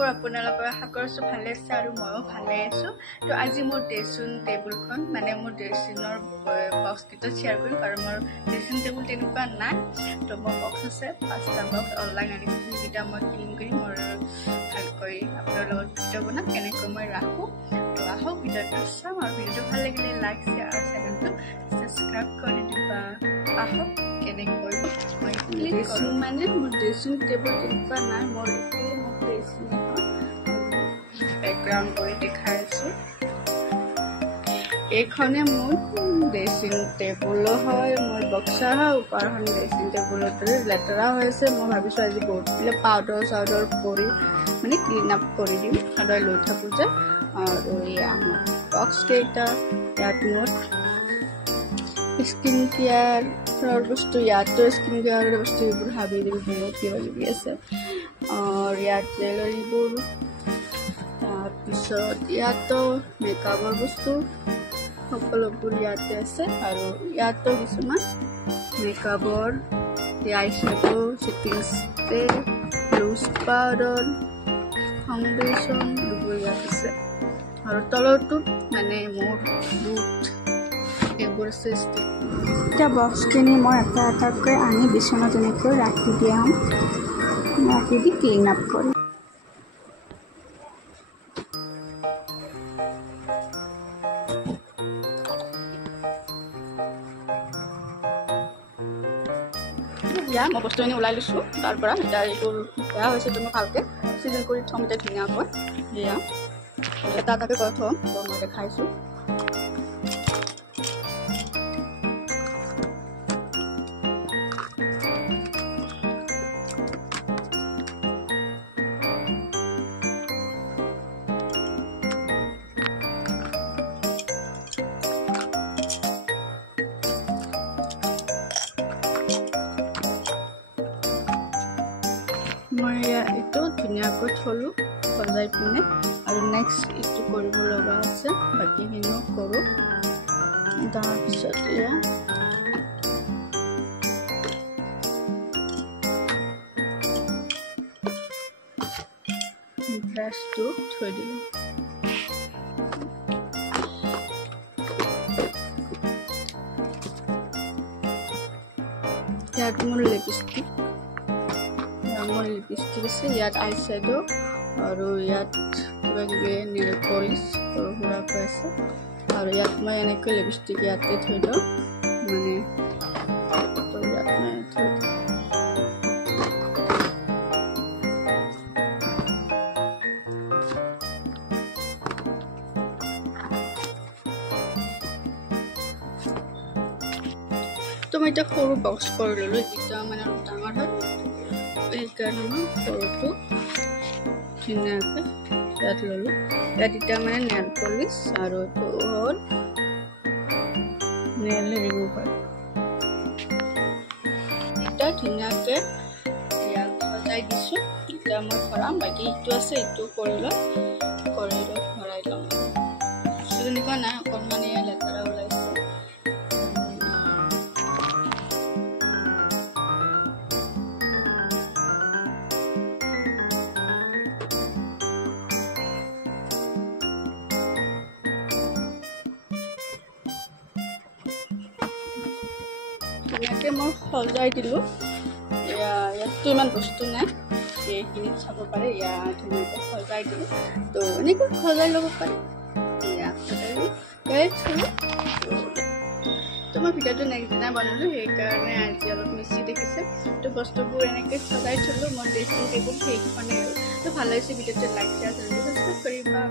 খবৰ আপোনালোকৰ আশা কৰিছোঁ ভালে আছে আৰু ময়ো ভালে আছোঁ। তো আজি মোৰ ড্ৰেছিং টেবুলখন মানে মোৰ ড্ৰেছিঙৰ বক্সকেইটা শ্বেয়াৰ কৰিম, কাৰণ মোৰ ড্ৰেছিং টেবুল তেনেকুৱা নাই। তো মোৰ বক্স আছে 5টা বক্স অনলাইন আনিছোঁ, সেইকেইটা মই ক্লিন কৰি মোৰ ভালকৈ আপোনাৰ লগত ভিডিঅ' বনাম কেনেকৈ মই ৰাখোঁ। তো আহক ভিডিঅ'টো চাম, আৰু ভিডিঅ'টো ভাল লাগিলে লাইক শ্বেয়াৰ আৰু চেনেলটো ছাবস্ক্ৰাইব কৰি দিবা। আহক কেনেকৈ মই ড্ৰেছিং মানে মোৰ ড্ৰেছিং টেবুল তেনেকুৱা নাই, মোৰ এইটোৱে মোৰ ড্ৰেছিং বেকগ্ৰাউণ্ড কৰি দেখাই আছোঁ। এইখনে মোৰ ড্ৰেছিং টেবুলো হয়, মোৰ বক্সা হয়, ওপৰখন ড্ৰেছিং টেবুলৰ দৰে লেতেৰা হৈ আছে। মই ভাবিছোঁ আজি বহুতবিলাক পাউডাৰ চাউডাৰ কৰি মানে ক্লিন আপ কৰি দিম, সদায় লৈ থাকোঁ যে। আৰু এয়া মোৰ বক্স কেইটা, ইয়াত মোৰ স্কিন কেয়াৰৰ বস্তু, ইয়াতো স্কিন কেয়াৰৰ বস্তু এইবোৰ হাবি বহুত কিবা কিবি আছে। আৰু ইয়াত জুৱেলাৰীবোৰ, তাৰপিছত ইয়াতো মেকআপৰ বস্তু সকলোবোৰ ইয়াতে আছে। আৰু ইয়াতো কিছুমান মেকআপৰ eyeshadow, setting spray, loose powder, foundation এইবোৰ ইয়াত আছে। আৰু তলৰটোত মানে মোৰ বুট এইবোৰ আছে। এতিয়া বক্সখিনি মই এটা এটাকৈ আনি বিচনাত এনেকৈ ৰাখি দিয়াম, ৰাখি দি ক্লিন আপ কৰিম। এতিয়া মই বস্তুখিনি ওলাই লৈছোঁ তাৰ পৰা। এতিয়া এইটো বেয়া হৈছে, তুমি ভালকৈ চিজিল কৰি থ'ম এতিয়া ধুনীয়াকৈ। এয়া এটা এটাকৈ কৰি থ'ম, মই দেখাইছোঁ। মই এইটো ধুনীয়াকৈ থলোঁ সজাই পিনে, আৰু নেক্সট এইটো কৰিব লগা আছে, বাকীখিনিও কৰোঁ। তাৰপিছত এয়া ব্ৰাছটো থৈ দিলোঁ। ইয়াত মোৰ লিপষ্টিক আছে, ইয়াত আই শ্বেডো, আৰু ইয়াত কিবা কিবি নেল পলিচ সৰু সুৰাকৈ আছে। আৰু ইয়াত মই এনেকৈ লিপষ্টিক ইয়াতে থৈ দিওঁ, মানে ইয়াত মই থৈ দিওঁ। তো মই এতিয়া সৰু বক্স কৰি ল'লোঁ, এইকেইটা মানে অলপ ডাঙৰ হয়, সেইকাৰণে মই সৰুটো ধুনীয়াকৈ ইয়াত ল'লোঁ। ইয়াত এতিয়া মানে নেল পলিচ আৰু এইটো হ'ল নেল ৰিমুভাৰ। এতিয়া ধুনীয়াকৈ ইয়াত সজাই দিছোঁ। এতিয়া মই ভৰাম, বাকী ইটো আছে ইটো কৰি লৈ ভৰাই ল'ম। তেনেকুৱা নাই, অকণমান এয়া লেতেৰা ওলাইছে। ধুনীয়াকৈ মই সজাই দিলোঁ। ইয়াততো ইমান বস্তু নাই, এইখিনিত চাব পাৰে। ইয়াত ধুনীয়াকৈ সজাই দিলোঁ, তো এনেকৈ সজাই ল'ব পাৰে। তো মই ভিডিঅ'টো নেক্সট দিনা বনালোঁ, সেইকাৰণে আজি অলপ মিছি দেখিছে। তো বস্তুবোৰ এনেকৈ সজাই থ'লোঁ। মই ড্ৰেছিং টেবুল সেইখনেই আৰু। তো ভাল লাগিছে ভিডিঅ'টো লাইক শ্বেয়াৰ কৰিবা।